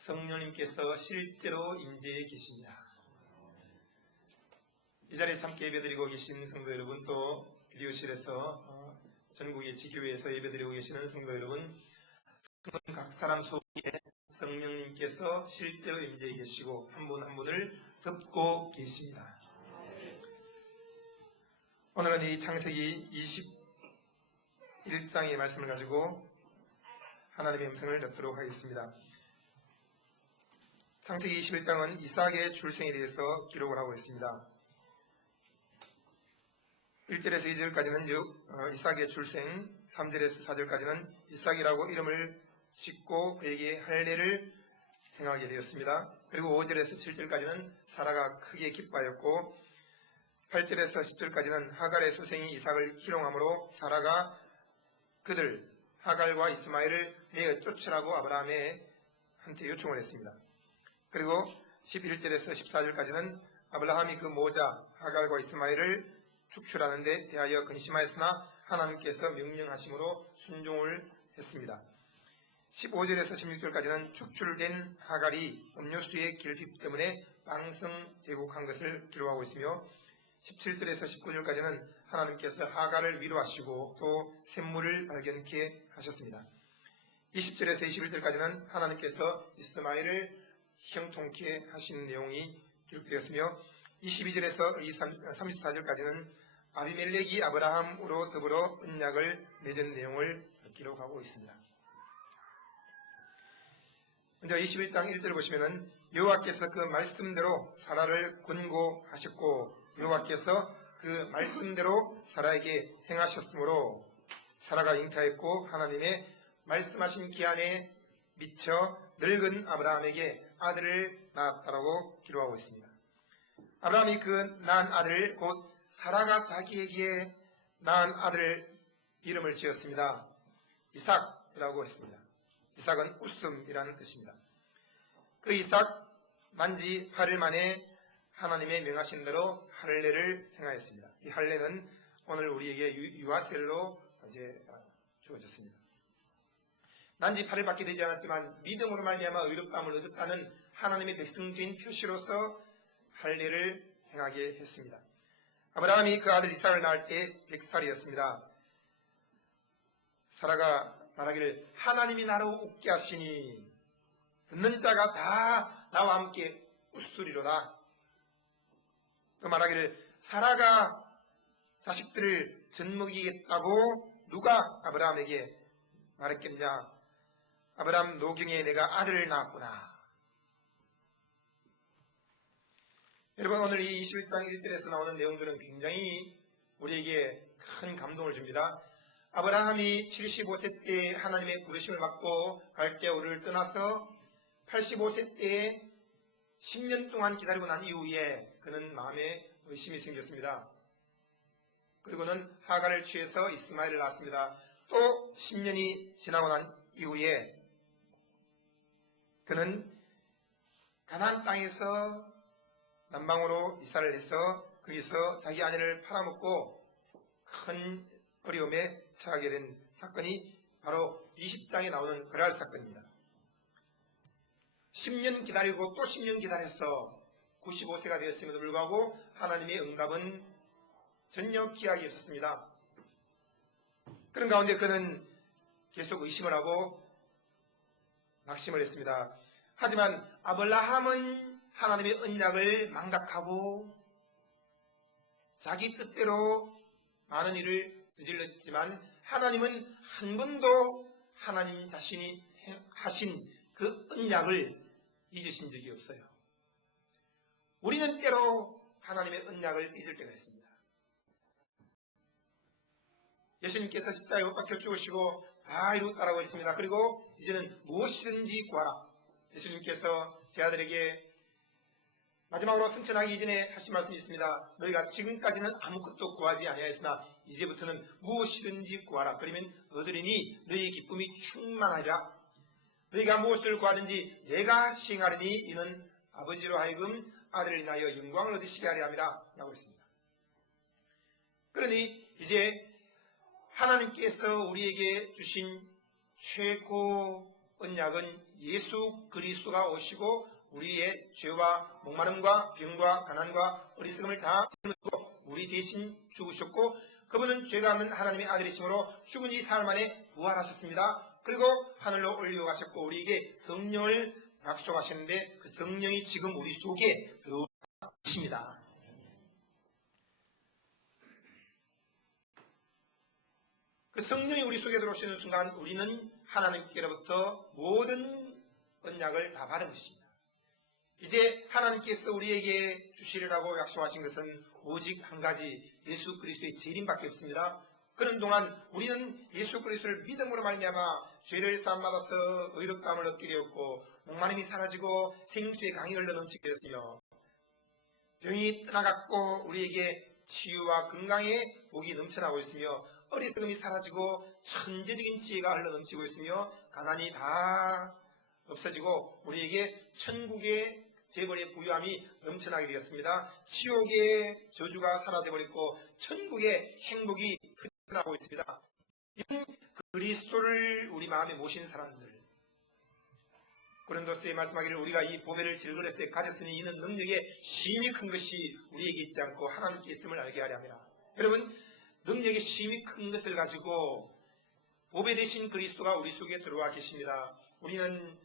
성령님께서 실제로 임재해 계십니다. 이 자리에서 함께 예배드리고 계신 성도 여러분, 또 비디오실에서 전국의 지교회에서 예배드리고 계시는 성도 여러분, 각 사람 속에 성령님께서 실제로 임재해 계시고 한 분 한 분을 덮고 계십니다. 오늘은 이 창세기 21장의 말씀을 가지고 하나님의 음성을 듣도록 하겠습니다. 창세기 21장은 이삭의 출생에 대해서 기록을 하고 있습니다. 1절에서 2절까지는 이삭의 출생, 3절에서 4절까지는 이삭이라고 이름을 짓고 그에게 할례를 행하게 되었습니다. 그리고 5절에서 7절까지는 사라가 크게 기뻐하였고 8절에서 10절까지는 하갈의 소생이 이삭을 희롱함으로 사라가 그들 하갈과 이스마엘을 내어 쫓으라고 아브라함한테 요청을 했습니다. 그리고 11절에서 14절까지는 아브라함이 그 모자 하갈과 이스마엘을 축출하는데 대하여 근심하였으나 하나님께서 명령하심으로 순종을 했습니다. 15절에서 16절까지는 축출된 하갈이 음료수의 결핍 때문에 빵성대곡한 것을 기록하고 있으며 17절에서 19절까지는 하나님께서 하갈을 위로하시고 또 샘물을 발견케 하셨습니다. 20절에서 21절까지는 하나님께서 이스마엘을 형통케 하신 내용이 기록되었으며 22절에서 34절까지는 아비멜렉이 아브라함으로 더불어 언약을 맺은 내용을 기록하고 있습니다. 먼저 21장 1절 보시면은 여호와께서 그 말씀대로 사라를 권고하셨고 여호와께서 그 말씀대로 사라에게 행하셨으므로 사라가 잉태하였고 하나님의 말씀하신 기한에 미쳐 늙은 아브라함에게 아들을 낳았다라고 기록하고 있습니다. 아브라함이 그 낳은 아들 곧 사라가 자기에게 낳은 아들 이름을 지었습니다. 이삭이라고 했습니다. 이삭은 웃음이라는 뜻입니다. 그 이삭 만지 8일 만에 하나님의 명하신 대로 할례를 행하였습니다. 이 할례는 오늘 우리에게 유아세례로 이제 주어졌습니다. 난지 8일밖에 되지 않았지만 믿음으로 말미암아 의롭다함을 얻었다는 하나님의 백성된 표시로서 할례를 행하게 했습니다. 아브라함이 그 아들 이삭을 낳을 때 100살이었습니다. 사라가 말하기를 하나님이 나로 웃게 하시니 듣는 자가 다 나와 함께 웃으리로다. 또 말하기를 사라가 자식들을 젖먹이겠다고 누가 아브라함에게 말했겠냐. 아브라함 노경에 내가 아들을 낳았구나. 여러분, 오늘 이 21장 1절에서 나오는 내용들은 굉장히 우리에게 큰 감동을 줍니다. 아브라함이 75세 때에 하나님의 부르심을 받고 갈대아우를 떠나서 85세 때에 10년 동안 기다리고 난 이후에 그는 마음에 의심이 생겼습니다. 그리고는 하갈을 취해서 이스마엘을 낳았습니다. 또 10년이 지나고 난 이후에 그는 가나안 땅에서 남방으로 이사를 해서 거기서 자기 아내를 팔아먹고 큰 어려움에 처하게 된 사건이 바로 20장에 나오는 그랄 사건입니다. 10년 기다리고 또 10년 기다려서 95세가 되었음에도 불구하고 하나님의 응답은 전혀 기약이 없었습니다. 그런 가운데 그는 계속 의심을 하고 낙심을 했습니다. 하지만 아브라함은 하나님의 언약을 망각하고 자기 뜻대로 많은 일을 저질렀지만 하나님은 한 번도 하나님 자신이 하신 그 언약을 잊으신 적이 없어요. 우리는 때로 하나님의 언약을 잊을 때가 있습니다. 예수님께서 십자가에 못 박혀 죽으시고 다 이루었다라고 했습니다. 그리고 이제는 무엇이든지 구하라. 예수님께서 제 아들에게 마지막으로 승천하기 이전에 하신 말씀이 있습니다. 너희가 지금까지는 아무것도 구하지 아니하였으나 이제부터는 무엇이든지 구하라. 그러면 얻으리니 너희의 기쁨이 충만하리라. 너희가 무엇을 구하든지 내가 시행하리니 이는 아버지로 하여금 아들을 인하여 영광을 얻으시게 하려 함이라 라고 했습니다. 그러니 이제 하나님께서 우리에게 주신 최고 언약은 예수 그리스도가 오시고 우리의 죄와 목마름과 병과 가난과 어리석음을 다 짊어지고 우리 대신 죽으셨고, 그분은 죄가 없는 하나님의 아들이시므로 죽은 지 사흘 만에 부활하셨습니다. 그리고 하늘로 올려가셨고 우리에게 성령을 약속하셨는데 그 성령이 지금 우리 속에 들어와 계십니다. 그 성령이 우리 속에 들어오시는 순간 우리는 하나님께로부터 모든 언약을 다 받은 것입니다. 이제 하나님께서 우리에게 주시리라고 약속하신 것은 오직 한 가지, 예수 그리스도의 재림밖에 없습니다. 그런 동안 우리는 예수 그리스도를 믿음으로 말미암아 죄를 사함받아서 의롭다함을 얻게 되었고, 목마름이 사라지고 생수의 강이 흘러 넘치게 되었으며, 병이 떠나갔고 우리에게 치유와 건강의 복이 넘쳐나고 있으며, 어리석음이 사라지고 천재적인 지혜가 흘러 넘치고 있으며, 가난이 다 없어지고 우리에게 천국의 재벌의 부유함이 넘쳐나게 되었습니다. 지옥의 저주가 사라져버렸고 천국의 행복이 나고 있습니다. 이런 그리스도를 우리 마음에 모신 사람들, 고린도서에 말씀하기를 우리가 이 보배를 질그릇에 가졌으니 이는 능력의 심히 큰 것이 우리에게 있지 않고 하나님께 있음을 알게 하려 함이라. 여러분, 능력의 심히 큰 것을 가지고 보배 되신 그리스도가 우리 속에 들어와 계십니다. 우리는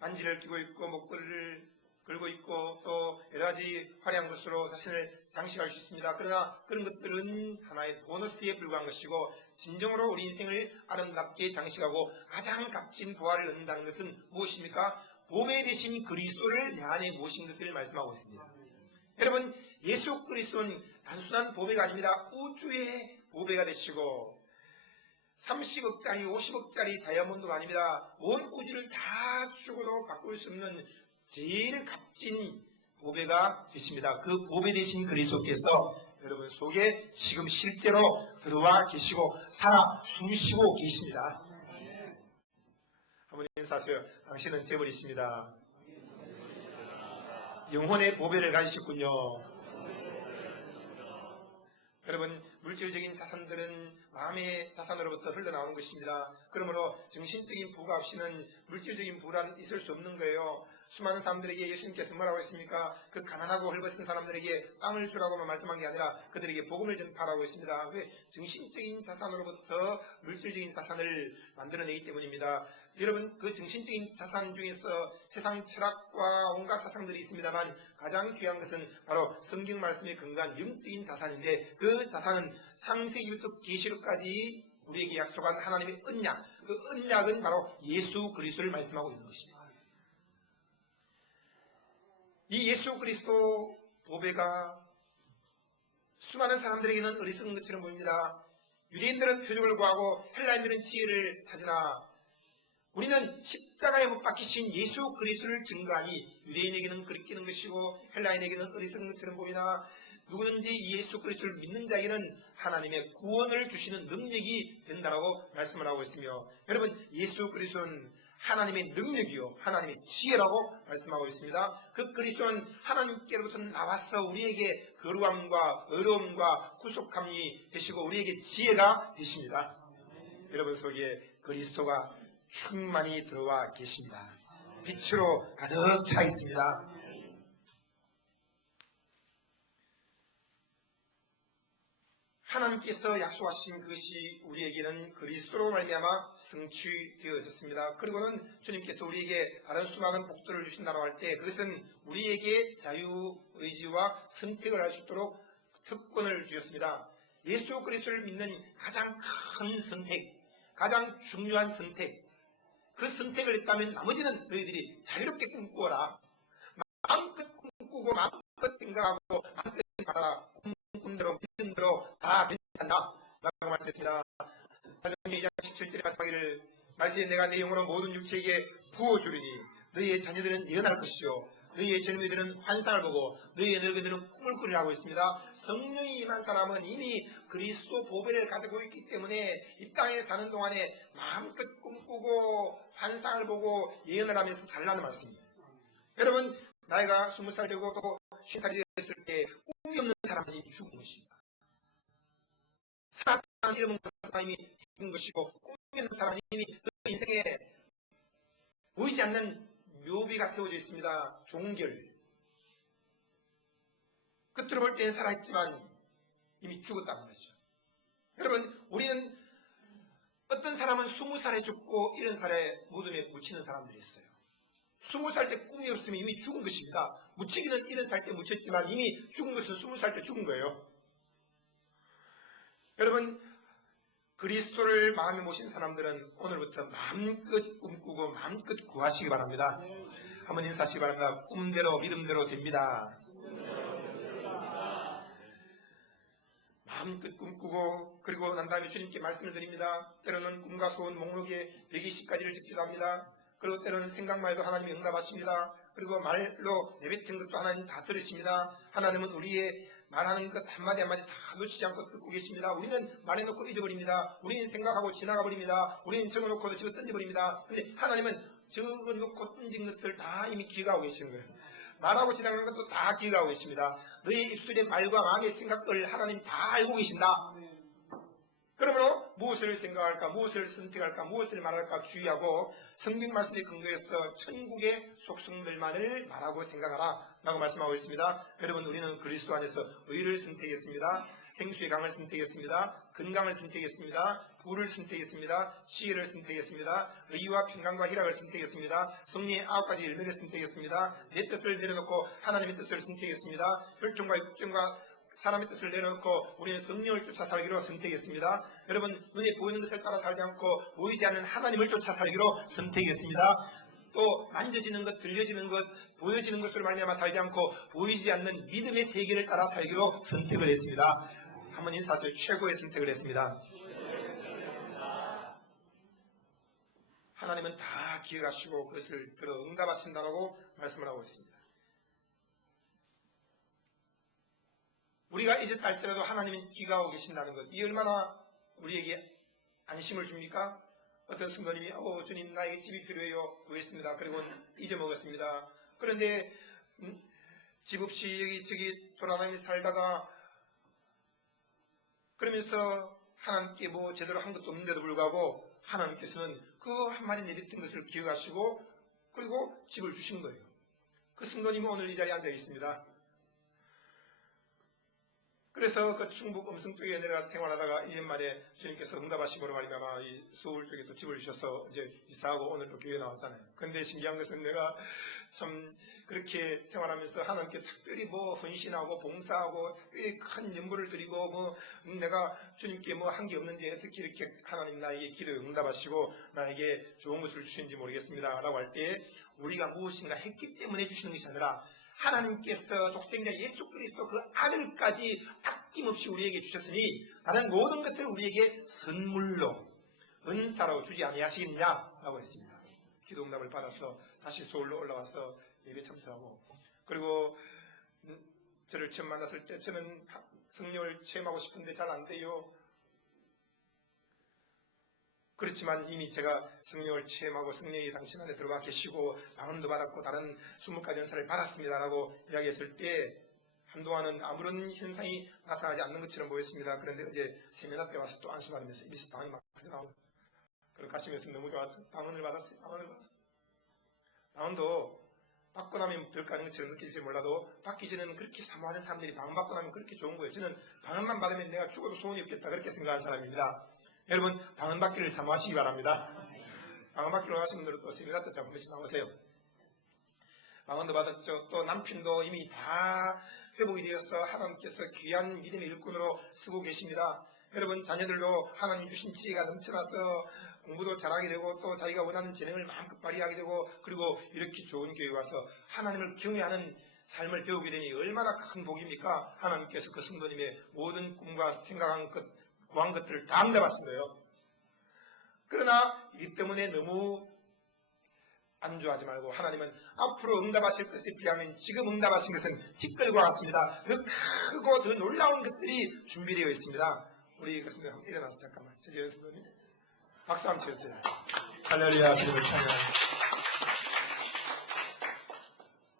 반지를 끼고 있고 목걸이를 걸고 있고 또 여러 가지 화려한 것으로 자신을 장식할 수 있습니다. 그러나 그런 것들은 하나의 보너스에 불과한 것이고, 진정으로 우리 인생을 아름답게 장식하고 가장 값진 부활을 얻는다는 것은 무엇입니까? 보배 되신 그리스도를 내 안에 모신 것을 말씀하고 있습니다. 여러분, 예수 그리스도는 단순한 보배가 아닙니다. 우주의 보배가 되시고 30억짜리 50억짜리 다이아몬드가 아닙니다. 온 우주를 다 주고도 바꿀 수 없는 제일 값진 보배가 되십니다. 그 보배 되신 그리스도께서 여러분 속에 지금 실제로 들어와 계시고 살아 숨쉬고 계십니다. 한번 인사하세요. 당신은 재벌이십니다. 영혼의 보배를 가지셨군요. 여러분, 물질적인 자산들은 마음의 자산으로부터 흘러나오는 것입니다. 그러므로 정신적인 부가 없이는 물질적인 부란 있을 수 없는 거예요. 수많은 사람들에게 예수님께서 뭐라고 했습니까? 그 가난하고 헐벗은 사람들에게 빵을 주라고만 말씀한 게 아니라 그들에게 복음을 전파하라고 했습니다. 왜? 정신적인 자산으로부터 물질적인 자산을 만들어내기 때문입니다. 여러분, 그 정신적인 자산 중에서 세상 철학과 온갖 사상들이 있습니다만 가장 귀한 것은 바로 성경 말씀에 근거한 영적인 자산인데, 그 자산은 창세기부터 계시록까지 우리에게 약속한 하나님의 언약, 그 언약은 바로 예수 그리스도를 말씀하고 있는 것입니다. 이 예수 그리스도 보배가 수많은 사람들에게는 어리석은 것처럼 보입니다. 유대인들은 표적을 구하고 헬라인들은 지혜를 찾으나 우리는 십자가에 못 박히신 예수 그리스도를 증거하니 유대인에게는 그리끼는 것이고 헬라인에게는 어리석은 것처럼 보이나, 누구든지 예수 그리스도를 믿는 자에게는 하나님의 구원을 주시는 능력이 된다라고 말씀을 하고 있으며, 여러분, 예수 그리스도는 하나님의 능력이요 하나님의 지혜라고 말씀하고 있습니다. 그 그리스도는 하나님께로부터 나와서 우리에게 거룩함과 의로움과 구속함이 되시고 우리에게 지혜가 되십니다. 여러분 속에 그리스도가 충만히 들어와 계십니다. 빛으로 가득 차 있습니다. 하나님께서 약속하신 그것이 우리에게는 그리스도로 말미암아 성취되어졌습니다. 그리고는 주님께서 우리에게 다른 수많은 복들을 주신다고 할 때 그것은 우리에게 자유의지와 선택을 할 수 있도록 특권을 주셨습니다. 예수 그리스도를 믿는 가장 큰 선택, 가장 중요한 선택, 그 선택을 했다면 나머지는 너희들이 자유롭게 꿈꾸어라. 마음껏 꿈꾸고 마음껏 생각하고 마음껏 받아라. 꿈대로 믿는 대로 다 괜찮다 라고 말씀했습니다. 사도행전 2장 17절에 말씀하기를 말씀에 내가 내 영으로 모든 육체에게 부어주리니 너희의 자녀들은 예언할 것이요 너희의 젊은이들은 환상을 보고 너희의 늙은이들은 꿈을 꾸리라고 했습니다. 성령이 임한 사람은 이미 그리스도 보배를 가지고 있기 때문에 이 땅에 사는 동안에 마음껏 꿈꾸고 환상을 보고 예언을 하면서 살라는 말씀입니다. 여러분, 나이가 20살 되고 또 50살이 되었을 때 꿈이 없는 사람이 죽은 것입니다. 살았다는 이름은 그 사람이 죽은 것이고 꿈이 없는 사람은 이미 그 인생에 보이지 않는 묘비가 세워져 있습니다. 종결. 겉으로 볼 때는 살아있지만 이미 죽었다는 거죠. 여러분, 우리는 어떤 사람은 20살에 죽고 70살에 무덤에 묻히는 사람들이 있어요. 20살 때 꿈이 없으면 이미 죽은 것입니다. 묻히기는 70살 때 묻혔지만 이미 죽은 것은 20살 때 죽은 거예요. 여러분, 그리스도를 마음에 모신 사람들은 오늘부터 마음껏 꿈꾸고 마음껏 구하시기 바랍니다. 한번 인사하시기 바랍니다. 꿈대로 믿음대로 됩니다. 마음껏 꿈꾸고 그리고 난 다음에 주님께 말씀을 드립니다. 때로는 꿈과 소원 목록에 120가지를 적기도 합니다. 그리고 때로는 생각만 해도 하나님이 응답하십니다. 그리고 말로 내뱉은 것도 하나님 다 들으십니다. 하나님은 우리의 말하는 것 한마디 한마디 다 놓치지 않고 듣고 계십니다. 우리는 말해놓고 잊어버립니다. 우리는 생각하고 지나가 버립니다. 우리는 적어놓고도 집어 던져버립니다. 근데 하나님은 적어놓고 던진 것을 다 이미 기억하고 계시는 거예요. 말하고 지나가는 것도 다 기억하고 계십니다. 너의 입술의 말과 마음의 생각을 하나님 다 알고 계신다. 그러므로 무엇을 생각할까, 무엇을 선택할까, 무엇을 말할까 주의하고 성경 말씀에 근거해서 천국의 속성들만을 말하고 생각하라 라고 말씀하고 있습니다. 여러분, 우리는 그리스도 안에서 의를 선택했습니다. 생수의 강을 선택했습니다. 건강을 선택했습니다. 부를 선택했습니다. 지혜를 선택했습니다. 의와 평강과 희락을 선택했습니다. 성리의 9가지 열매를 선택했습니다. 내 뜻을 내려놓고 하나님의 뜻을 선택했습니다. 혈통과 육정과 사람의 뜻을 내려놓고 우리는 성령을 쫓아 살기로 선택했습니다. 여러분, 눈에 보이는 것을 따라 살지 않고 보이지 않는 하나님을 쫓아 살기로 선택했습니다. 또 만져지는 것, 들려지는 것, 보여지는 것으로 말미암아 살지 않고 보이지 않는 믿음의 세계를 따라 살기로 선택을 했습니다. 한번 인사하세요. 최고의 선택을 했습니다. 하나님은 다 기억하시고 그것을 들어 응답하신다고 말씀을 하고 있습니다. 우리가 잊었다 할지라도 하나님은 기억하고 계신다는 것, 이 얼마나 우리에게 안심을 줍니까? 어떤 순간님이 주님 나에게 집이 필요해요 구했습니다. 그리고 잊어먹었습니다. 그런데 집 없이 여기저기 돌아다니며 살다가 그러면서 하나님께 뭐 제대로 한 것도 없는데도 불구하고 하나님께서는 그 한마디 내뱉은 것을 기억하시고 그리고 집을 주신 거예요. 그 순간님이 오늘 이 자리에 앉아 있습니다. 그래서 그 충북 음성 쪽에 내려가서 생활하다가 1년 만에 주님께서 응답하시고로 말미암아 이 서울 쪽에 또 집을 주셔서 이제 이사하고 오늘 또 교회에 나왔잖아요. 근데 신기한 것은 내가 참 그렇게 생활하면서 하나님께 특별히 뭐 헌신하고 봉사하고 특별히 큰 연보를 드리고 뭐 내가 주님께 뭐 한 게 없는데 어떻게 이렇게 하나님 나에게 기도에 응답하시고 나에게 좋은 것을 주시는지 모르겠습니다 라고 할 때 우리가 무엇인가 했기 때문에 주시는 것이 아니라 하나님께서 독생자 예수 그리스도 그 아들까지 아낌없이 우리에게 주셨으니 다른 모든 것을 우리에게 선물로 은사로 주지 아니하시겠냐라고 했습니다. 기도 응답을 받아서 다시 서울로 올라와서 예배 참석하고 그리고 저를 처음 만났을 때 저는 성령을 체험하고 싶은데 잘 안 돼요. 그렇지만 이미 제가 성령을 체험하고 성령이 당신 안에 들어가 계시고 방언도 받았고 다른 20가지 은사를 받았습니다라고 이야기했을 때 한동안은 아무런 현상이 나타나지 않는 것처럼 보였습니다. 그런데 어제 세미나 때 와서 또 안수받으면서 입에서 방언이 막 나오고 그리고 가시면서 너무 좋았어요. 방언을 받았어요. 방언도 받고 나면 별거 아닌 것처럼 느낄지 몰라도 받기 전에는 그렇게 사모하는 사람들이 방언 받고 나면 그렇게 좋은 거예요. 저는 방언만 받으면 내가 죽어도 소원이 없겠다 그렇게 생각하는 사람입니다. 여러분, 방언 받기를 사모하시기 바랍니다. 방언 받기로 하시는 분들은 또 세미나 때 한 번씩 나오세요. 방언도 받았죠. 또 남편도 이미 다 회복이 되어서 하나님께서 귀한 믿음의 일꾼으로 쓰고 계십니다. 여러분, 자녀들도 하나님 주신 지혜가 넘쳐나서 공부도 잘하게 되고 또 자기가 원하는 재능을 마음껏 발휘하게 되고 그리고 이렇게 좋은 교회에 와서 하나님을 경외하는 삶을 배우게 되니 얼마나 큰 복입니까? 하나님께서 그 성도님의 모든 꿈과 생각한 것 구한 것들을 다 응답하신 거예요. 그러나 이기 때문에 너무 안주하지 말고 하나님은 앞으로 응답하실 것에 비하면 지금 응답하신 것은 티끌과 같습니다. 더 크고 더 놀라운 것들이 준비되어 있습니다. 우리 그 성도님 한번 일어나서 잠깐만. 저 여성분이 박수 한번 치셨어요. 할렐루야 주님을 찬양합니다.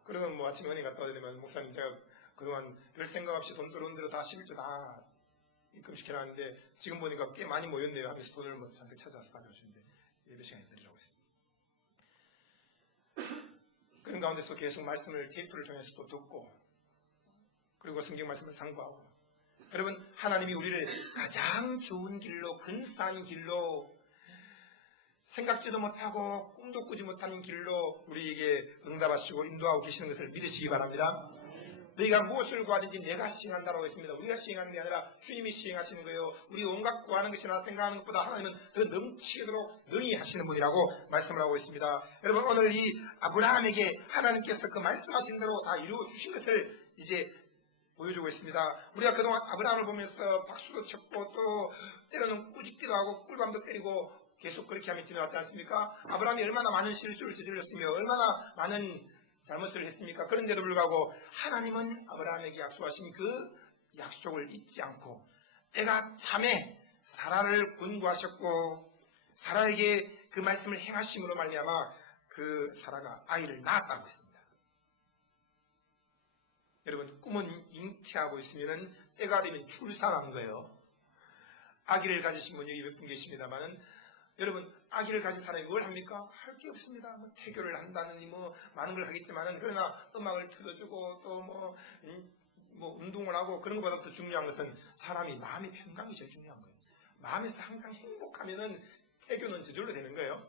그러고 뭐 아침에 은혜 갔다 오더니만 목사님 제가 그동안 별 생각 없이 돈 들어온 대로 다 11조 다 입금시켜놨는데 지금 보니까 꽤 많이 모였네요 하면서 돈을 뭐 잔뜩 찾아서 가져오시는데 예배 시간에 드리라고 했습니다. 가운데서 계속 말씀을 테이프를 통해서도 듣고 그리고 성경 말씀을 상고하고 여러분 하나님이 우리를 가장 좋은 길로 근사한 길로 생각지도 못하고 꿈도 꾸지 못하는 길로 우리에게 응답하시고 인도하고 계시는 것을 믿으시기 바랍니다. 너희가 무엇을 구하든지 내가 시행한다라고 했습니다. 우리가 시행하는 게 아니라 주님이 시행하시는 거예요. 우리 온갖 구하는 것이나 생각하는 것보다 하나님은 더 넘치도록 능히 하시는 분이라고 말씀을 하고 있습니다. 여러분 오늘 이 아브라함에게 하나님께서 그 말씀하신 대로 다 이루어 주신 것을 이제 보여주고 있습니다. 우리가 그동안 아브라함을 보면서 박수도 쳤고 또 때로는 꾸짖기도 하고 꿀밤도 때리고 계속 그렇게 하며 지내왔지 않습니까? 아브라함이 얼마나 많은 실수를 저질렀으며 얼마나 많은 잘못을 했습니까? 그런데도 불구하고 하나님은 아브라함에게 약속하신 그 약속을 잊지 않고 때가 참에 사라를 군구하셨고 사라에게 그 말씀을 행하심으로 말미암아 그 사라가 아이를 낳았다고 했습니다. 여러분 꿈은 잉태하고 있으면 때가 되면 출산하는 거예요. 아기를 가지신 분이 몇 분 계십니다만은 여러분 아기를 가진 사람이 뭘 합니까? 할 게 없습니다. 뭐 태교를 한다느니 뭐 많은 걸 하겠지만은 그러나 음악을 틀어주고 또 뭐 운동을 하고 그런 것보다 더 중요한 것은 사람이 마음의 평강이 제일 중요한 거예요. 마음에서 항상 행복하면은 태교는 저절로 되는 거예요.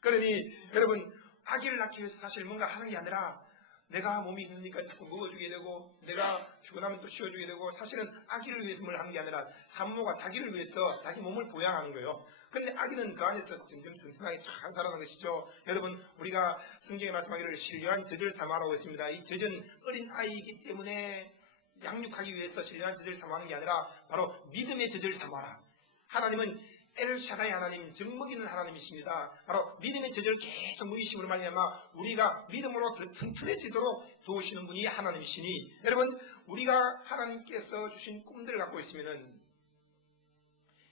그러니 여러분 아기를 낳기 위해서 사실 뭔가 하는 게 아니라 내가 몸이 힘드니까 자꾸 먹어주게 되고 내가 피곤하면 또 쉬어주게 되고 사실은 아기를 위해서 뭘 하는 게 아니라 산모가 자기를 위해서 자기 몸을 보양하는 거예요. 그런데 아기는 그 안에서 점점 튼튼하게 잘 자라는 것이죠. 여러분 우리가 성경에 말씀하기를 신령한 젖을 삼아라고 했습니다. 이 젖은 어린 아이이기 때문에 양육하기 위해서 신령한 젖을 삼아하는 게 아니라 바로 믿음의 젖을 삼아라. 하나님은 엘샤다이 하나님, 젖먹이는 하나님이십니다. 바로 믿음의 젖을 계속 먹이심으로 말미암아 우리가 믿음으로 더 튼튼해지도록 도우시는 분이 하나님이시니 여러분 우리가 하나님께서 주신 꿈들을 갖고 있으면은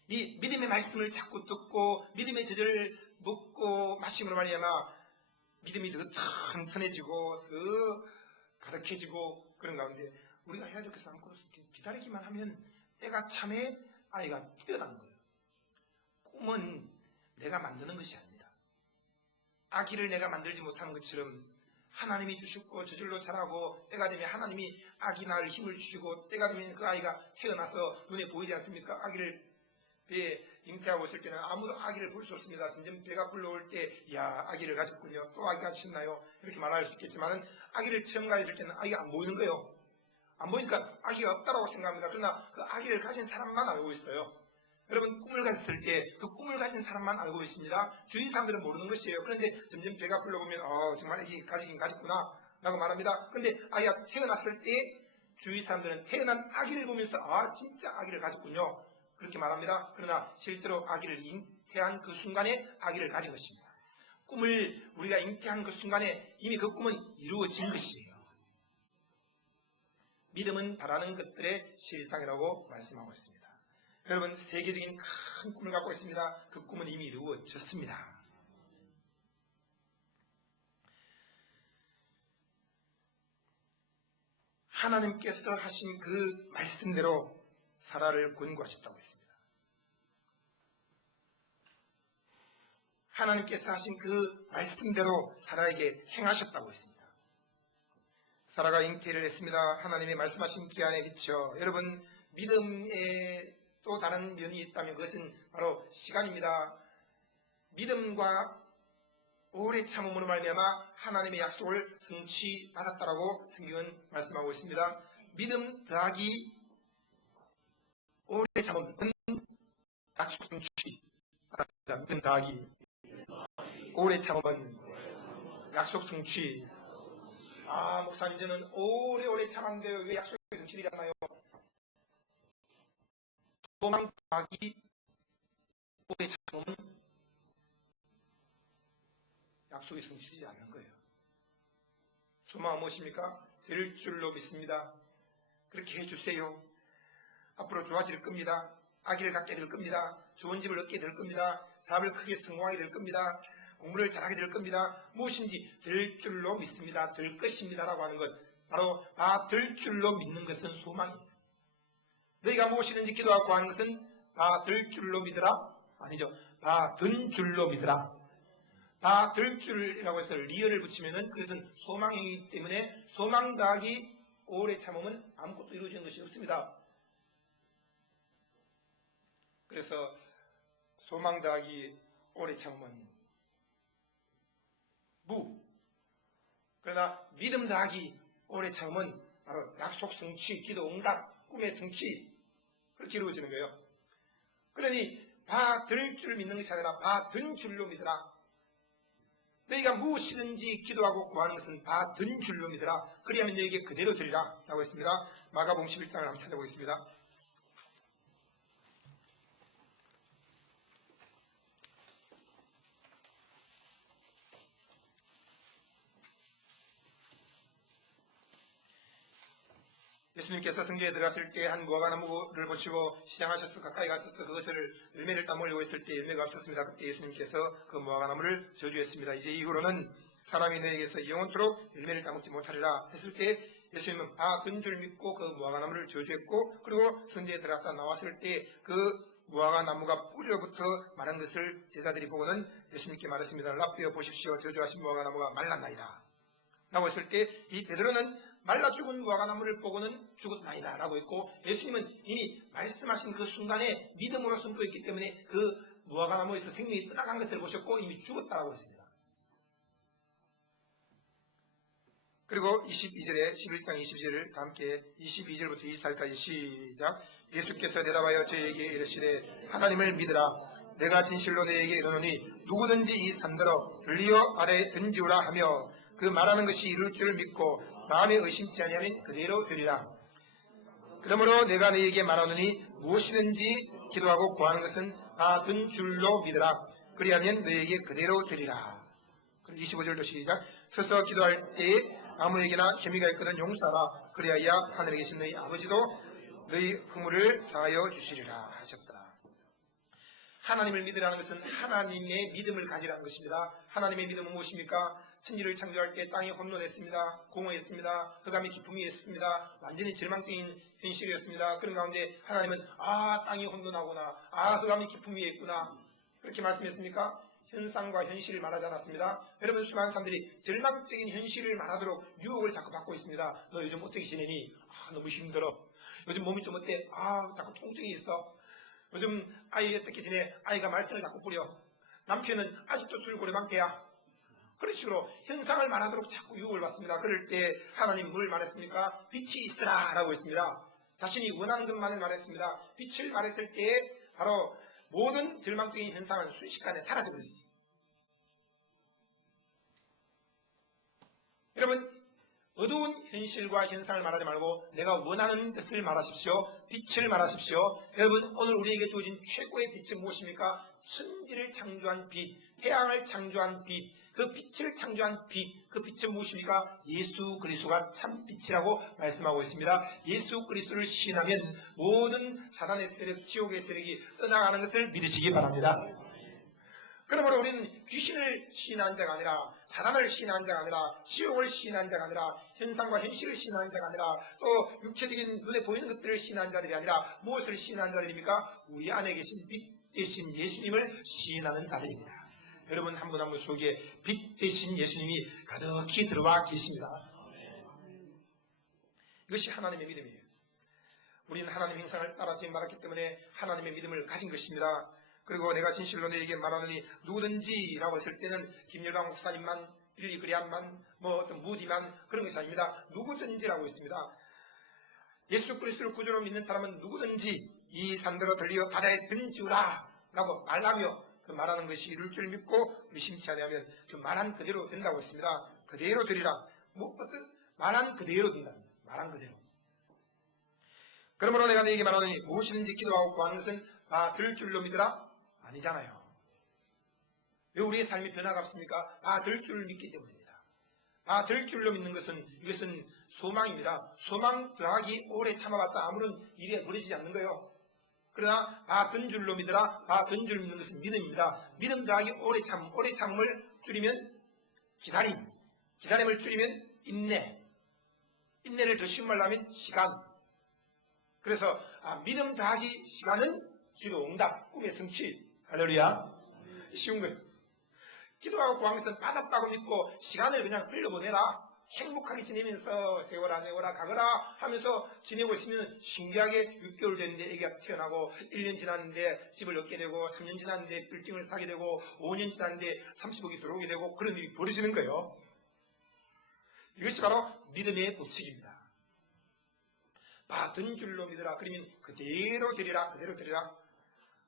이 믿음의 말씀을 자꾸 듣고 믿음의 젖을 먹고 마심으로 말미암아 믿음이 더 튼튼해지고 더 가득해지고 그런 가운데 우리가 해야 될 것을 아무것도 기다리기만 하면 때가 참에 아이가 태어나는 거예요. 꿈은 내가 만드는 것이 아닙니다. 아기를 내가 만들지 못하는 것처럼 하나님이 주셨고 저절로 자라고 때가 되면 하나님이 아기 낳을 힘을 주시고 때가 되면 그 아이가 태어나서 눈에 보이지 않습니까? 아기를 배에 잉태하고 있을 때는 아무도 아기를 볼 수 없습니다. 점점 배가 불러올 때 야 아기를 가졌군요. 또 아기가 신나요? 이렇게 말할 수 있겠지만 아기를 처음 가졌을 때는 아기가 안 보이는 거예요. 안 보이니까 아기가 없다라고 생각합니다. 그러나 그 아기를 가진 사람만 알고 있어요. 여러분 꿈을 가졌을 때 그 꿈을 가진 사람만 알고 있습니다. 주위 사람들은 모르는 것이에요. 그런데 점점 배가 불러오면 정말 아기 가지긴 가졌구나 라고 말합니다. 그런데 아기가 태어났을 때 주위 사람들은 태어난 아기를 보면서 진짜 아기를 가졌군요 그렇게 말합니다. 그러나 실제로 아기를 잉태한 그 순간에 아기를 가진 것입니다. 꿈을 우리가 잉태한 그 순간에 이미 그 꿈은 이루어진 것이에요. 믿음은 바라는 것들의 실상이라고 말씀하고 있습니다. 여러분 세계적인 큰 꿈을 갖고 있습니다. 그 꿈은 이미 이루어졌습니다. 하나님께서 하신 그 말씀대로 사라를 권고하셨다고 했습니다. 하나님께서 하신 그 말씀대로 사라에게 행하셨다고 했습니다. 사라가 잉태를 했습니다. 하나님의 말씀하신 기한에 비춰 여러분 믿음의 또 다른 면이 있다면 그것은 바로 시간입니다. 믿음과 오래 참음으로 말미암아 하나님의 약속을 성취받았다라고 성경은 말씀하고 있습니다. 믿음 더하기 오래 참음은 약속 성취. 믿음 더하기 오래 참음은 약속 성취. 목사님 저는 오래오래 참았는데 왜 약속이 성취되지 않나요? 소망 더하기 오래 참음은 약속이 성취되지 않는 거예요. 소망은 무엇입니까? 될 줄로 믿습니다. 그렇게 해주세요. 앞으로 좋아질 겁니다. 아기를 갖게 될 겁니다. 좋은 집을 얻게 될 겁니다. 사업을 크게 성공하게 될 겁니다. 공부를 잘하게 될 겁니다. 무엇인지 될 줄로 믿습니다. 될 것입니다 라고 하는 것, 바로 될 줄로 믿는 것은 소망이에요. 너희가 무엇이든지 기도하고 구하는 것은 될 줄로 믿으라? 아니죠. 된 줄로 믿으라. 다 들 줄이라고 해서 리얼을 붙이면은 그것은 소망이기 때문에 소망 더하기 오래 참으면 아무것도 이루어지는 것이 없습니다. 그래서 소망 더하기 오래 참으면 무. 그러나 믿음 더하기 오래 참으면 바로 약속 성취, 기도 응답, 꿈의 성취, 그렇게 이루어지는 거예요. 그러니 받을 줄 믿는 것이 아니라 받은 줄로 믿으라. 너희가 무엇이든지 기도하고 구하는 것은 받은 줄로 믿으라. 그리하면 너희에게 그대로 드리라 라고 했습니다. 마가복음 11장을 한번 찾아보겠습니다. 예수님께서 성전에 들어갔을 때 한 무화과나무를 보시고 시장하셔서 가까이 가셔서 그것을 열매를 따먹으려고 했을 때 열매가 없었습니다. 그때 예수님께서 그 무화과나무를 저주했습니다. 이제 이후로는 사람이 너에게서 영원토록 열매를 따먹지 못하리라 했을 때 예수님은 받은 줄 믿고 그 무화과나무를 저주했고, 그리고 성전에 들어갔다 나왔을 때 그 무화과나무가 뿌리로부터 마른 것을 제자들이 보고는 예수님께 말했습니다. 랍비어 보십시오. 저주하신 무화과나무가 말랐나이다 라고 했을 때 이 베드로는 말라 죽은 무화과나무를 보고는 죽었나이다 라고 했고, 예수님은 이미 말씀하신 그 순간에 믿음으로 선포했기 때문에 그 무화과나무에서 생명이 떠나간 것을 보셨고 이미 죽었다라고 했습니다. 그리고 22절에 11장 22절을 함께 22절부터 24절까지 시작. 예수께서 대답하여 저에게 이르시되 하나님을 믿으라. 내가 진실로 너에게 이르노니 누구든지 이 산더러 들리어 바다에 던지우라 하며 그 말하는 것이 이룰 줄 믿고 마음에 의심치 아니하면 그대로 되리라. 그러므로 내가 너에게 말하노니 무엇이든지 기도하고 구하는 것은 받은 줄로 믿으라. 그리하면 너에게 그대로 되리라. 25절도 시작. 서서 기도할 때에 아무에게나 혐의가 있거든 용서하라. 그리하여 하늘에 계신 너희 아버지도 너희 허물을 사하여 주시리라 하셨더라. 하나님을 믿으라는 것은 하나님의 믿음을 가지라는 것입니다. 하나님의 믿음은 무엇입니까? 천지를 창조할 때 땅이 혼돈했습니다. 공허했습니다. 흑암의 기품이 있었습니다. 완전히 절망적인 현실이었습니다. 그런 가운데 하나님은 땅이 혼돈하구나, 흑암의 기품 위에 있구나, 그렇게 말씀했습니까? 현상과 현실을 말하지 않았습니다. 여러분, 수많은 사람들이 절망적인 현실을 말하도록 유혹을 자꾸 받고 있습니다. 너 요즘 어떻게 지내니? 너무 힘들어. 요즘 몸이 좀 어때? 자꾸 통증이 있어. 요즘 아이 어떻게 지내? 아이가 말썽을 자꾸 부려. 남편은 아직도 술 고래망태야. 그런 식으로 현상을 말하도록 자꾸 유혹을 받습니다. 그럴 때 하나님 뭘 말했습니까? 빛이 있으라 라고 했습니다. 자신이 원하는 것만을 말했습니다. 빛을 말했을 때 바로 모든 절망적인 현상은 순식간에 사라져버렸어요. 여러분, 어두운 현실과 현상을 말하지 말고 내가 원하는 것을 말하십시오. 빛을 말하십시오. 여러분, 오늘 우리에게 주어진 최고의 빛은 무엇입니까? 천지를 창조한 빛, 태양을 창조한 빛, 그 빛을 창조한 빛, 그 빛은 무엇입니까? 예수 그리스도가 참 빛이라고 말씀하고 있습니다. 예수 그리스도를 시인하면 모든 사단의 세력, 지옥의 세력이 떠나가는 것을 믿으시기 바랍니다. 그러므로 우리는 귀신을 시인한 자가 아니라, 사단을 시인한 자가 아니라, 지옥을 시인한 자가 아니라, 현상과 현실을 시인한 자가 아니라, 또 육체적인 눈에 보이는 것들을 시인한 자들이 아니라 무엇을 시인한 자들입니까? 우리 안에 계신 빛 대신 예수님을 시인하는 자들입니다. 여러분, 한 분 한 분 속에 빛 대신 예수님이 가득히 들어와 계십니다. 이것이 하나님의 믿음이에요. 우리는 하나님 형상을 따라 지음받았기 때문에 하나님의 믿음을 가진 것입니다. 그리고 내가 진실로 너에게 말하노니 누구든지 라고 했을 때는 김열방 목사님만, 빌리 그리안만, 어떤 무디만 그런 것이 아닙니다. 누구든지라고 있습니다. 예수 그리스도를 구주로 믿는 사람은 누구든지 이 산더러 들리어 바다에 던지우라 라고 말하며 그 말하는 것이 이룰 줄 믿고 의심치 아니하면 그 말한 그대로 된다고 했습니다. 그대로 되리라. 말한 그대로 된다. 말한 그대로. 그러므로 내가 너에게 말하노니 무엇이든지 기도하고 구하는 것은 될 줄로 믿으라? 아니잖아요. 왜 우리의 삶이 변화가 없습니까? 될 줄을 믿기 때문입니다. 될 줄로 믿는 것은, 이것은 소망입니다. 소망 더하기 오래 참아봤자 아무런 일이 벌어지지 않는 거예요. 그러나 된 줄로 믿으라. 된 줄 믿는 것은 믿음입니다. 믿음 더하기 오래 참, 오래 참을 줄이면 기다림, 기다림을 줄이면 인내, 인내를 더 쉬운 말로 하면 시간. 그래서 믿음 더하기 시간은 기도 응답, 꿈의 성취. 할렐루야. 쉬운 거예요. 기도하고 구한 것은 받았다고 믿고 시간을 그냥 흘려보내라. 행복하게 지내면서 세월아 내월아 가거라 하면서 지내고 있으면 신기하게 6개월 됐는데 애기가 태어나고 1년 지났는데 집을 얻게 되고 3년 지났는데 빌딩을 사게 되고 5년 지났는데 30억이 들어오게 되고 그런 일이 벌어지는 거예요. 이것이 바로 믿음의 법칙입니다. 받은 줄로 믿으라. 그러면 그대로 되리라. 그대로 되리라.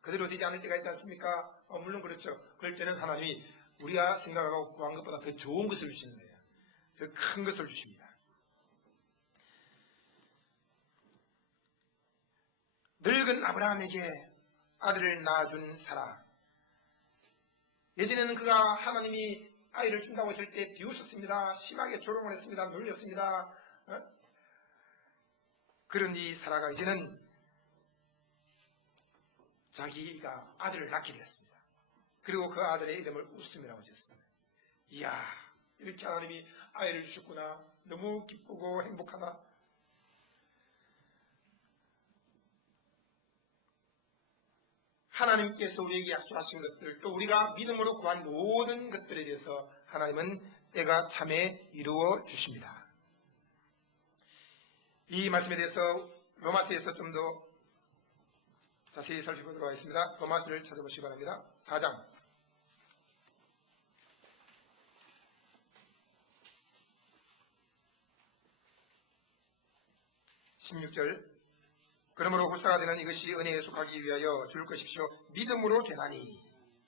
그대로 되지 않을 때가 있지 않습니까? 물론 그렇죠. 그럴 때는 하나님이 우리가 생각하고 구한 것보다 더 좋은 것을 주시는 거예요. 더 큰 것을 주십니다. 늙은 아브라함에게 아들을 낳아준 사라. 예전에는 그가 하나님이 아이를 준다고 했을 때 비웃었습니다. 심하게 조롱을 했습니다. 놀렸습니다. 그런 이 사라가 이제는 자기가 아들을 낳게 되었습니다. 그리고 그 아들의 이름을 웃음이라고 지었습니다. 이야, 이렇게 하나님이 아이를 주셨구나. 너무 기쁘고 행복하다. 하나님께서 우리에게 약속하신 것들, 또 우리가 믿음으로 구한 모든 것들에 대해서 하나님은 때가 참에 이루어 주십니다. 이 말씀에 대해서 로마서에서 좀 더 자세히 살펴보도록 하겠습니다. 로마서를 찾아보시기 바랍니다. 4장 16절. 그러므로 후사가 되는 이것이 은혜에 속하기 위하여 줄 것이시오. 믿음으로 되나니.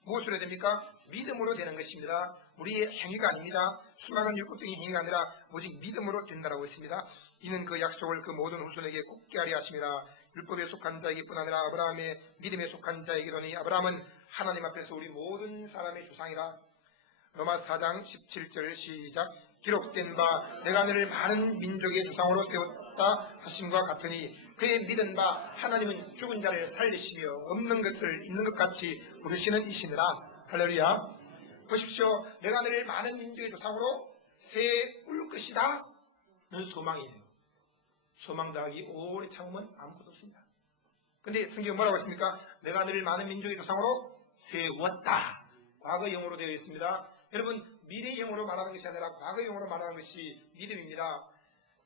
무엇으로 됩니까? 믿음으로 되는 것입니다. 우리의 행위가 아닙니다. 수많은 율법적인 행위가 아니라 오직 믿음으로 된다라고 했습니다. 이는 그 약속을 그 모든 후손에게 굳게 하리 하심이라. 율법에 속한 자에게뿐 아니라 아브라함의 믿음에 속한 자에게도니 아브라함은 하나님 앞에서 우리 모든 사람의 조상이라. 로마서 4장 17절 시작. 기록된 바 내가 너를 많은 민족의 조상으로 세웠다 하심과 같으니 그의 믿은 바 하나님은 죽은 자를 살리시며 없는 것을 있는 것 같이 부르시는 이시니라. 할렐루야. 보십시오. 내가 너를 많은 민족의 조상으로 세울 것이다. 는 소망이에요. 소망 더하기 오래 참으면 아무것도 없습니다. 근데 성경은 뭐라고 했습니까? 내가 너를 많은 민족의 조상으로 세웠다. 과거형으로 되어 있습니다. 여러분, 미래형으로 말하는 것이 아니라 과거형으로 말하는 것이 믿음입니다.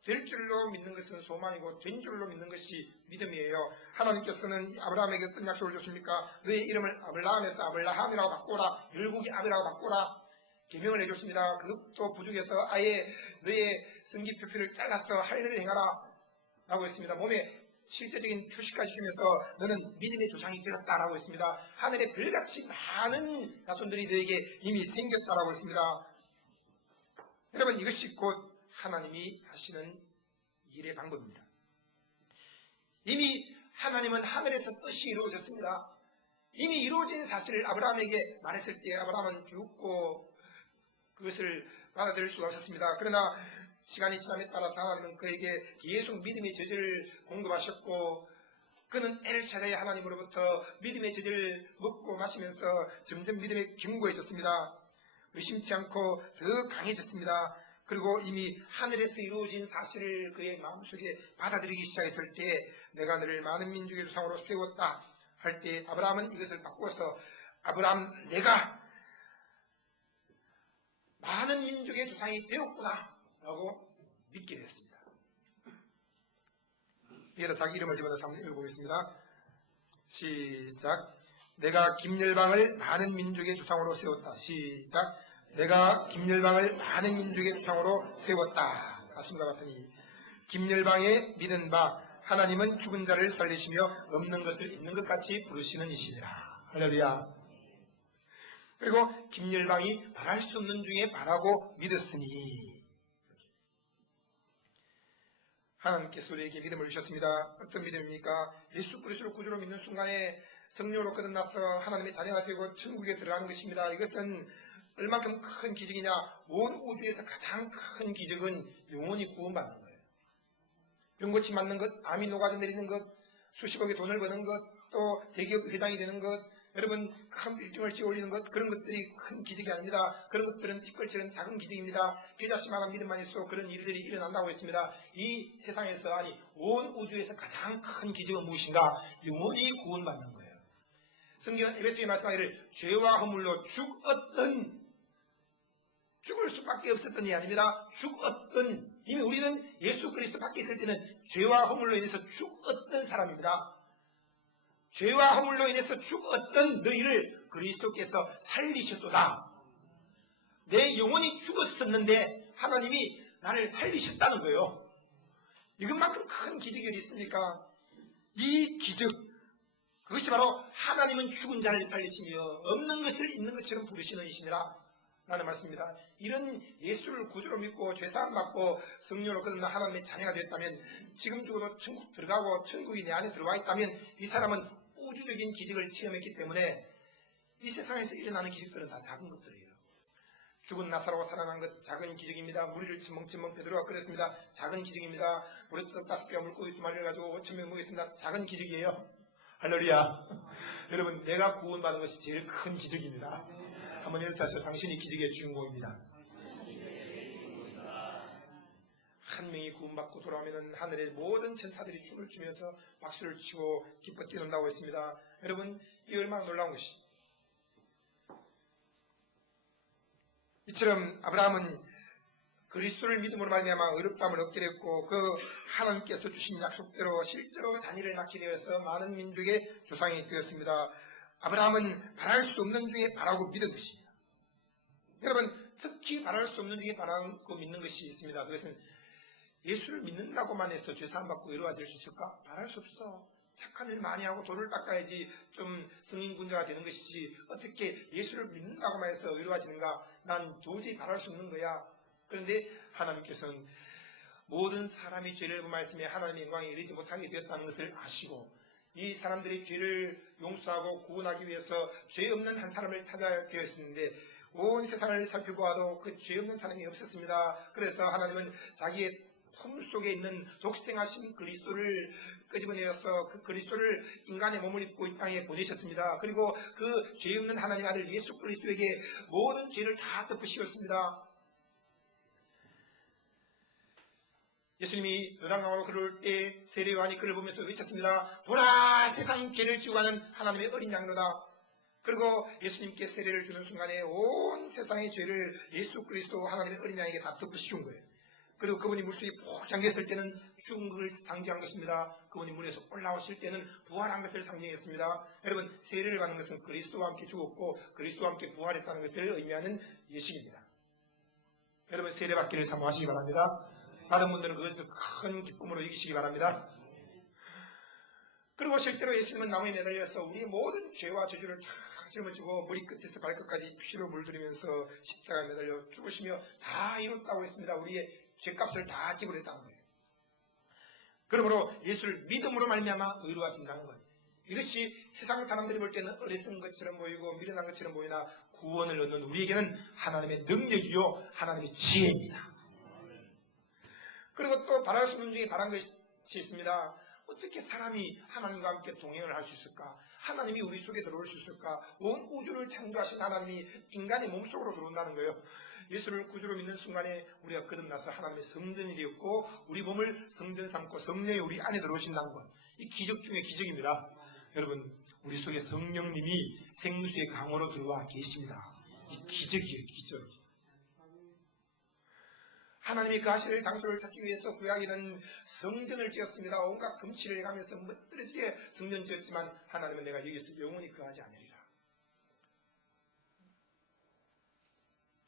될 줄로 믿는 것은 소망이고 된 줄로 믿는 것이 믿음이에요. 하나님께서는 아브라함에게 어떤 약속을 줬습니까? 너의 이름을 아브라함에서 아브라함이라고 바꾸라. 열국이 아비라고 바꾸라. 계명을 해줬습니다. 그것도 부족해서 아예 너의 성기표표를 잘라서 할 일을 행하라 라고 했습니다. 몸에 실제적인 표시까지 주면서 너는 믿음의 조상이 되었다라고 했습니다. 하늘에 별같이 많은 자손들이 너에게 이미 생겼다라고 했습니다. 여러분, 이것이 곧 하나님이 하시는 일의 방법입니다. 이미 하나님은 하늘에서 뜻이 이루어졌습니다. 이미 이루어진 사실을 아브라함에게 말했을 때 아브라함은 비웃고 그것을 받아들일 수가 없었습니다. 그러나 시간이 지남에 따라서 하나님은 그에게 계속 믿음의 저절을 공급하셨고 그는 엘샤다의 하나님으로부터 믿음의 저절을 먹고 마시면서 점점 믿음에 견고해졌습니다. 의심치 않고 더 강해졌습니다. 그리고 이미 하늘에서 이루어진 사실을 그의 마음속에 받아들이기 시작했을 때 내가 너를 많은 민족의 조상으로 세웠다 할 때 아브라함은 이것을 바꾸어서 아브라함 내가 많은 민족의 조상이 되었구나 라고 믿게 됐습니다. 여기다 자기 이름을 집어넣어서 한번 읽어보겠습니다. 시작. 내가 김열방을 많은 민족의 조상으로 세웠다. 시작. 내가 김열방을 많은 민족의 조상으로 세웠다 하심과 같으니 김열방에 믿은 바 하나님은 죽은 자를 살리시며 없는 것을 있는 것 같이 부르시는 이시니라. 할렐루야. 그리고 김열방이 바랄 수 없는 중에 바라고 믿었으니 하나님께서 우리에게 믿음을 주셨습니다. 어떤 믿음입니까? 예수 그리스도를 구주로 믿는 순간에 성령으로 거듭나서 하나님의 자녀가 되고 천국에 들어가는 것입니다. 이것은 얼마큼 큰 기적이냐? 온 우주에서 가장 큰 기적은 영혼이 구원받는 거예요. 병고침 맞는 것, 암이 녹아져 내리는 것, 수십억의 돈을 버는 것, 또 대기업 회장이 되는 것, 여러분 큰 빌딩을 지어 올리는 것, 그런 것들이 큰 기적이 아닙니다. 그런 것들은 뒷걸치는 작은 기적입니다. 겨자씨만한 믿음만 있어도 그런 일들이 일어난다고 했습니다. 이 세상에서 아니 온 우주에서 가장 큰 기적은 무엇인가? 영혼이 구원받는 거예요. 성경은 에베소에 말씀하기를 죄와 허물로 죽었던 죽을 수밖에 없었던 게 아닙니다. 죽었던, 이미 우리는 예수 그리스도 밖에 있을 때는 죄와 허물로 인해서 죽었던 사람입니다. 죄와 허물로 인해서 죽었던 너희를 그리스도께서 살리셨도다. 내 영혼이 죽었었는데 하나님이 나를 살리셨다는 거예요. 이것만큼 큰 기적이 어디 있습니까? 이 기적, 그것이 바로 하나님은 죽은 자를 살리시며 없는 것을 있는 것처럼 부르시는 이시니라 라는 말씀입니다. 이런 예수를 구주로 믿고 죄사함 받고 성령으로 거듭나 하나님의 자녀가 되었다면, 지금 죽어도 천국 들어가고 천국이 내 안에 들어와 있다면 이 사람은 우주적인 기적을 체험했기 때문에 이 세상에서 일어나는 기적들은 다 작은 것들이에요. 죽은 나사로가 살아난 것 작은 기적입니다. 무리를 찌멍찌멍 베드로가 끓였습니다. 작은 기적입니다. 우리떡 5개와 물고기 2마리를 가지고 5,000명 먹였습니다. 작은 기적이에요. 할렐루야. 여러분, 내가 구원받은 것이 제일 큰 기적입니다. 한번 연습하세요. 당신이 기적의 주인공입니다. 한 명이 구원받고 돌아오면 하늘의 모든 천사들이 춤을 추면서 박수를 치고 기뻐 뛰는다고 했습니다. 여러분, 이 얼마나 놀라운 것이. 이처럼 아브라함은 그리스도를 믿음으로 말미암아 의롭다함을 얻게 됐고, 그 하나님께서 주신 약속대로 실제로 자녀를 낳게 되어서 많은 민족의 조상이 되었습니다. 아브라함은 바랄 수 없는 중에 바라고 믿은 것입니다. 여러분, 특히 바랄 수 없는 중에 바라고 믿는 것이 있습니다. 그것은 예수를 믿는다고만 해서 죄사함 받고 의로워질 수 있을까? 바랄 수 없어. 착한 일 많이 하고 도를 닦아야지 좀 성인군자가 되는 것이지, 어떻게 예수를 믿는다고만 해서 의로워지는가? 난 도저히 바랄 수 없는 거야. 그런데 하나님께서는 모든 사람이 죄를 범하였으며 하나님의 영광에 이르지 못하게 되었다는 것을 아시고, 이 사람들이 죄를 용서하고 구원하기 위해서 죄 없는 한 사람을 찾아야 되었는데 온 세상을 살펴보아도 그 죄 없는 사람이 없었습니다. 그래서 하나님은 자기의 품속에 있는 독생하신 그리스도를 끄집어내어서 그 그리스도를 인간의 몸을 입고 이 땅에 보내셨습니다. 그리고 그 죄 없는 하나님 아들 예수 그리스도에게 모든 죄를 다 덮으시었습니다. 예수님이 요단강으로 걸을 때 세례 요한이 그를 보면서 외쳤습니다. 보라, 세상 죄를 지고 가는 하나님의 어린 양이로다. 그리고 예수님께 세례를 주는 순간에 온 세상의 죄를 예수 그리스도 하나님의 어린 양에게 다 덮으시운 거예요. 그리고 그분이 물속에 푹 잠겼을 때는 죽은 것을 상징한 것입니다. 그분이 물에서 올라오실 때는 부활한 것을 상징했습니다. 여러분, 세례를 받는 것은 그리스도와 함께 죽었고 그리스도와 함께 부활했다는 것을 의미하는 예식입니다. 여러분, 세례 받기를 사모하시기 바랍니다. 받은 분들은 그것을 큰 기쁨으로 여기시기 바랍니다. 그리고 실제로 예수님은 나무에 매달려서 우리의 모든 죄와 저주를 다 짊어지고 머리끝에서 발끝까지 피로 물들이면서 십자가에 매달려 죽으시며 다 이뤘다고 했습니다. 우리의 죄값을 다 지불했다는 거예요. 그러므로 예수를 믿음으로 말미암아 의로워진다는 것, 이것이 세상 사람들이 볼 때는 어리석은 것처럼 보이고 미련한 것처럼 보이나 구원을 얻는 우리에게는 하나님의 능력이요 하나님의 지혜입니다. 그리고 또 바랄 수 없는 중에 바란 것이 있습니다. 어떻게 사람이 하나님과 함께 동행을 할 수 있을까? 하나님이 우리 속에 들어올 수 있을까? 온 우주를 창조하신 하나님이 인간의 몸속으로 들어온다는 거예요. 예수를 구주로 믿는 순간에 우리가 거듭나서 하나님의 성전이 되었고 우리 몸을 성전 삼고 성령이 우리 안에 들어오신다는 것, 이 기적 중의 기적입니다. 여러분, 우리 속에 성령님이 생수의 강으로 들어와 계십니다. 이 기적이에요, 기적. 하나님이 그 하실 장소를 찾기 위해서 구약에는 성전을 지었습니다. 온갖 금치를 해가면서 멋들어지게 성전 지었지만 하나님은 내가 여기서 영원히 거하지 않으리라.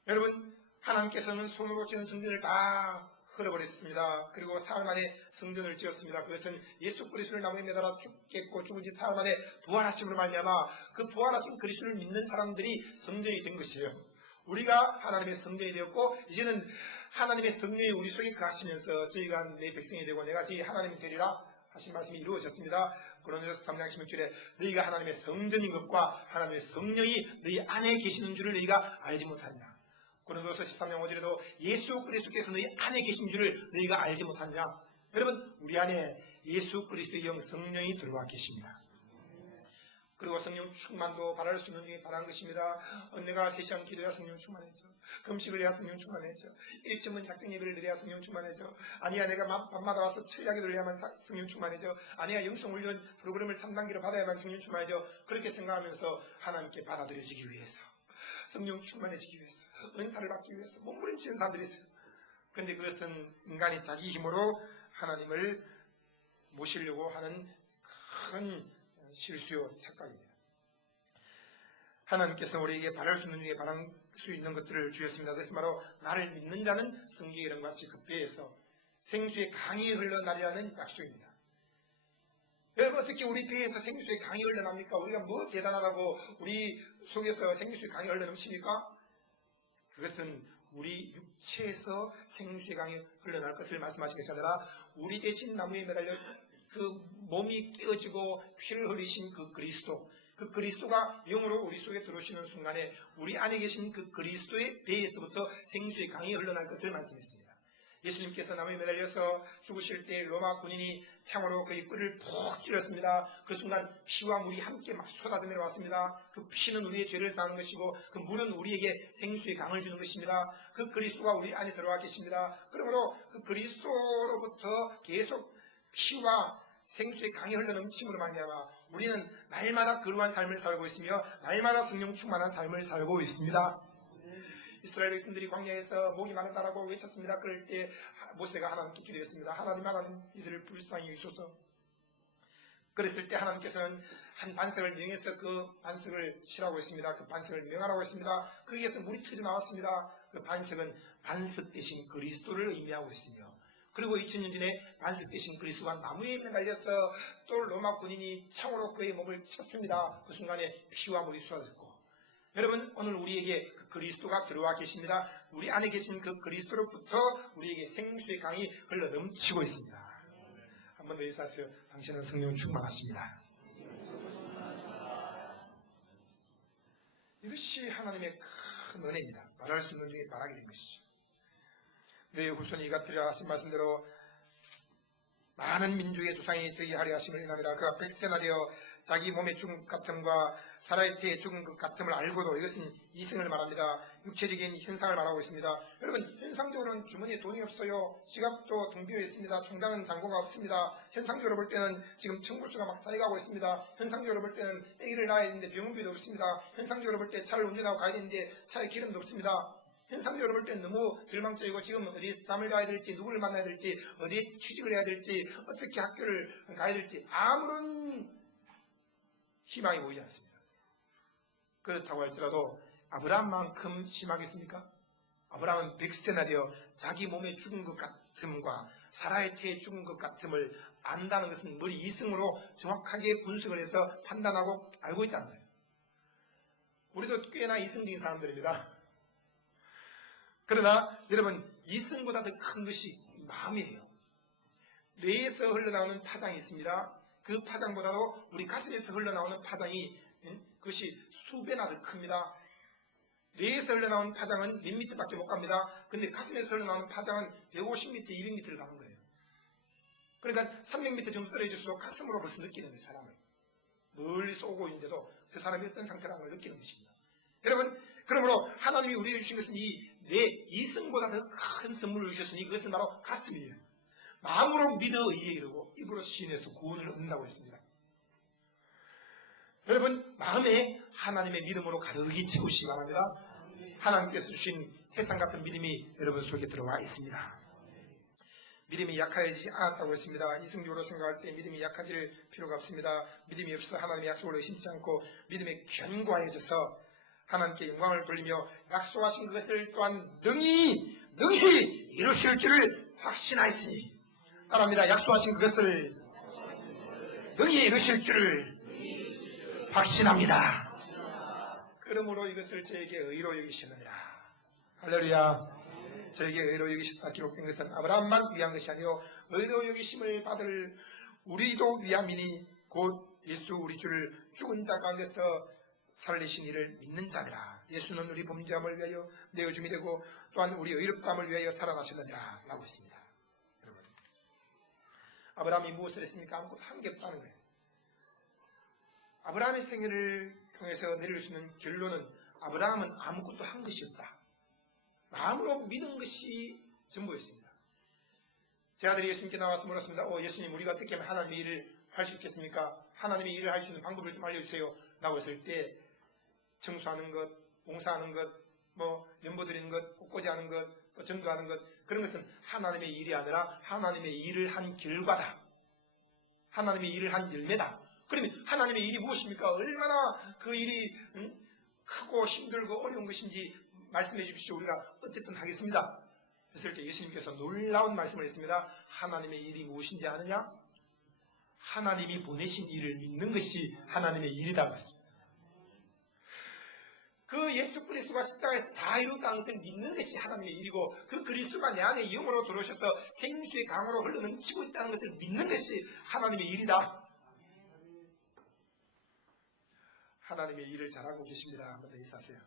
여러분, 하나님께서는 손으로 지은 성전을 다 헐어버렸습니다. 그리고 사흘 만에 성전을 지었습니다. 그것은 예수 그리스도를 나무에 매달아 죽겠고 죽은 지 사흘 만에 부활하심으로 말미암아 그 부활하신 그리스도를 믿는 사람들이 성전이 된 것이에요. 우리가 하나님의 성전이 되었고 이제는 하나님의 성령이 우리 속에 거하시면서 저희가 내 백성이 되고 내가 저희 하나님이 되리라 하신 말씀이 이루어졌습니다. 고린도서 3장 16절에 너희가 하나님의 성전인 것과 하나님의 성령이 너희 안에 계시는 줄을 너희가 알지 못하냐. 고린도서 13장 5절에도 예수 그리스도께서 너희 안에 계신 줄을 너희가 알지 못하냐. 여러분, 우리 안에 예수 그리스도의 영 성령이 들어와 계십니다. 그리고 성령 충만도 바랄 수 있는 중에 바라는 것입니다. 내가 3시간 기도해야 성령 충만해져. 금식을 해야 성령 충만해져. 1쯤은 작정 예배를 드려야 성령 충만해져. 아니야, 내가 밤마다 와서 철야기 돌려야만 성령 충만해져. 아니야, 영성훈련 프로그램을 3단계로 받아야만 성령 충만해져. 그렇게 생각하면서 하나님께 받아들여지기 위해서, 성령 충만해지기 위해서 은사를 받기 위해서 몸부림치는 사람들이 있어요. 그런데 그것은 인간이 자기 힘으로 하나님을 모시려고 하는 큰 실수요 착각입니다. 하나님께서 우리에게 바랄 수 있는 중에 바랄 수 있는 것들을 주셨습니다. 그것은 바로 나를 믿는 자는 성경의 이름과 같이 그 배에서 생수의 강이 흘러나리라는 약속입니다. 여러분, 어떻게 우리 배에서 생수의 강이 흘러납니까? 우리가 뭐 대단하다고 우리 속에서 생수의 강이 흘러넘칩니까? 그것은 우리 육체에서 생수의 강이 흘러날 것을 말씀하신 것이 아니라 우리 대신 나무에 매달려 그 몸이 깨어지고 피를 흘리신 그 그리스도가 영으로 우리 속에 들어오시는 순간에 우리 안에 계신 그 그리스도의 배에서부터 생수의 강이 흘러날 것을 말씀했습니다. 예수님께서 나무에 매달려서 죽으실 때 로마 군인이 창으로 그의 뿔을 푹 찔렀습니다. 그 순간 피와 물이 함께 막 쏟아져 내려왔습니다. 그 피는 우리의 죄를 사하는 것이고 그 물은 우리에게 생수의 강을 주는 것입니다. 그 그리스도가 우리 안에 들어와 계십니다. 그러므로 그 그리스도로부터 계속 피와 생수의 강이 흘러넘침으로 말미암아 우리는 날마다 거룩한 삶을 살고 있으며 날마다 성령 충만한 삶을 살고 있습니다. 이스라엘 백성들이 광야에서 목이 마르다라고 외쳤습니다. 그럴 때 모세가 하나님께 기도했습니다. 하나님 이들을 불쌍히 여기소서. 그랬을 때 하나님께서는 한 반석을 명해서 그 반석을 치라고 했습니다. 그 반석을 명하라고 했습니다. 거기에서 물이 터져 나왔습니다. 그 반석은 반석 대신 그리스도를 의미하고 있으며 그리고 2000년 전에 반석 대신 그리스도가 나무에 매달려서 또 로마 군인이 창으로 그의 몸을 쳤습니다. 그 순간에 피와 물이 쏟아졌고 여러분, 오늘 우리에게 그 그리스도가 들어와 계십니다. 우리 안에 계신 그 그리스도로부터 우리에게 생수의 강이 흘러 넘치고 있습니다. 한 번 더 인사하세요. 당신은 성령 충만하십니다. 이것이 하나님의 큰 은혜입니다. 말할 수 있는 중에 말하게 된 것이죠. 내 후손이 이같으리라 하신 말씀대로 많은 민족의 조상이 되게 하려 하심을 인하리라. 그가 백세나 되어 자기 몸의 죽은 것 같음과 사라의 태의 죽은 것 같음을 알고도 이것은 이승을 말합니다. 육체적인 현상을 말하고 있습니다. 여러분, 현상적으로는 주머니에 돈이 없어요. 지갑도 등 비어 있습니다. 통장은 잔고가 없습니다. 현상적으로 볼 때는 지금 청구수가 막 쌓여가고 있습니다. 현상적으로 볼 때는 아기를 낳아야 되는데 병원비도 없습니다. 현상적으로 볼 때 차를 운전하고 가야 되는데 차에 기름도 없습니다. 현상적으로 볼 때는 너무 절망적이고 지금 어디에 잠을 가야 될지 누구를 만나야 될지 어디에 취직을 해야 될지 어떻게 학교를 가야 될지 아무런 희망이 보이지 않습니다. 그렇다고 할지라도 아브라함만큼 심하겠습니까? 아브라함은 100세나 되어 자기 몸에 죽은 것 같음과 사라의 태에 죽은 것 같음을 안다는 것은 머리 이승으로 정확하게 분석을 해서 판단하고 알고 있다는 거예요. 우리도 꽤나 이승적인 사람들입니다. 그러나 여러분, 이승보다 더 큰 것이 마음이에요. 뇌에서 흘러나오는 파장이 있습니다. 그 파장보다도 우리 가슴에서 흘러나오는 파장이 그것이 수배나 더 큽니다. 뇌에서 흘러나오는 파장은 몇 미터밖에 못 갑니다. 근데 가슴에서 흘러나오는 파장은 150m, 200m를 가는 거예요. 그러니까 300m 정도 떨어질수록 가슴으로 벌써 느끼는 거예요. 사람을. 멀리서 오고 있는데도 그 사람이 어떤 상태라는 걸 느끼는 것입니다. 여러분, 그러므로 하나님이 우리에게 주신 것은 내 이승보다 더 큰 선물을 주셨으니 그것은 바로 가슴이에요. 마음으로 믿어 의에 이르고 입으로 시인해서 구원을 얻는다고 했습니다. 여러분, 마음에 하나님의 믿음으로 가득히 채우시기 바랍니다. 하나님께서 주신 태산 같은 믿음이 여러분 속에 들어와 있습니다. 믿음이 약해지지 않았다고 했습니다. 이승적으로 생각할 때 믿음이 약해질 필요가 없습니다. 믿음이 없어 하나님의 약속을 의심치 않고 믿음에 견고해져서 하나님께 영광을 돌리며 약속하신 그것을 또한 능히 이루실 줄을 확신하였으니 바랍니다. 약속하신 그것을 능히 이루실 줄을 확신합니다. 그러므로 이것을 저에게 의로 여기시느니라. 할렐루야. 저에게 의로 여기셨다 기록된 것은 아브라함만 위한 것이 아니요 의로 여기심을 받을 우리도 위함이니 곧 예수 우리 주를 죽은 자 가운데서 살리신 이를 믿는 자니라. 예수는 우리 범죄함을 위하여 내어줌이 되고 또한 우리 의롭다함을 위하여 살아나셨느니라 라고 했습니다. 여러분, 아브라함이 무엇을 했습니까? 아무것도 한 게 없다는 거예요. 아브라함의 생애를 통해서 내릴 수 있는 결론은 아브라함은 아무것도 한 것이 없다. 마음으로 믿은 것이 전부였습니다. 제 아들이 예수님께 나와서 물었습니다. 예수님, 우리가 어떻게 하면 하나님의 일을 할 수 있겠습니까? 하나님의 일을 할 수 있는 방법을 좀 알려주세요 라고 했을 때 청소하는 것, 봉사하는 것, 뭐 연보 드리는 것, 꽃꽂이 하는 것, 또 전도하는 것, 그런 것은 하나님의 일이 아니라 하나님의 일을 한 결과다. 하나님의 일을 한 열매다. 그러면 하나님의 일이 무엇입니까? 얼마나 그 일이 크고 힘들고 어려운 것인지 말씀해 주십시오. 우리가 어쨌든 하겠습니다. 그랬을 때 예수님께서 놀라운 말씀을 했습니다. 하나님의 일이 무엇인지 아느냐? 하나님이 보내신 일을 믿는 것이 하나님의 일이다. 그랬습니다. 그 예수 그리스도가 십자가에서 다 이루었다는 것을 믿는 것이 하나님의 일이고, 그 그리스도가 내 안에 영으로 들어오셔서 생수의 강으로 흘러넘치고 있다는 것을 믿는 것이 하나님의 일이다. 하나님의 일을 잘하고 계십니다. 한번 더 인사하세요.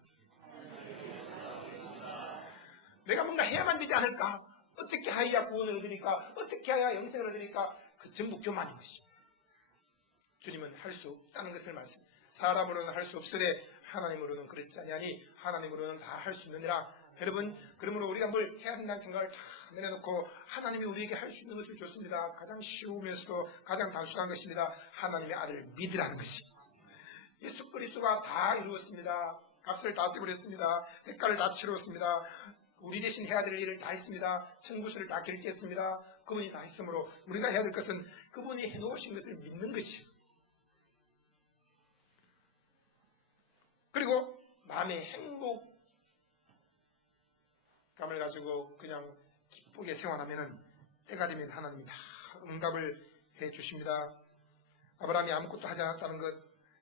내가 뭔가 해야만 되지 않을까? 어떻게 해야 구원을 얻으니까? 어떻게 해야 영생을 얻으니까? 그 전부 교만인 것입니다. 주님은 할 수 없다는 것을 말씀. 사람으로는 할 수 없으되 하나님으로는 그렇지 아니하니 하나님으로는 다 할 수 있느니라. 여러분, 그러므로 우리가 뭘 해야 된다는 생각을 다 내려놓고 하나님이 우리에게 할 수 있는 것을 줬습니다. 가장 쉬우면서도 가장 단순한 것입니다. 하나님의 아들을 믿으라는 것이. 예수 그리스도가 다 이루었습니다. 값을 다 지불했습니다. 대가를 다 치렀습니다. 우리 대신 해야 될 일을 다 했습니다. 천구수를 다 결제했습니다. 그분이 다 했으므로 우리가 해야 될 것은 그분이 해놓으신 것을 믿는 것이에요. 그리고 마음의 행복감을 가지고 그냥 기쁘게 생활하면 때가 되면 하나님이 다 응답을 해 주십니다. 아브라함이 아무것도 하지 않았다는 것,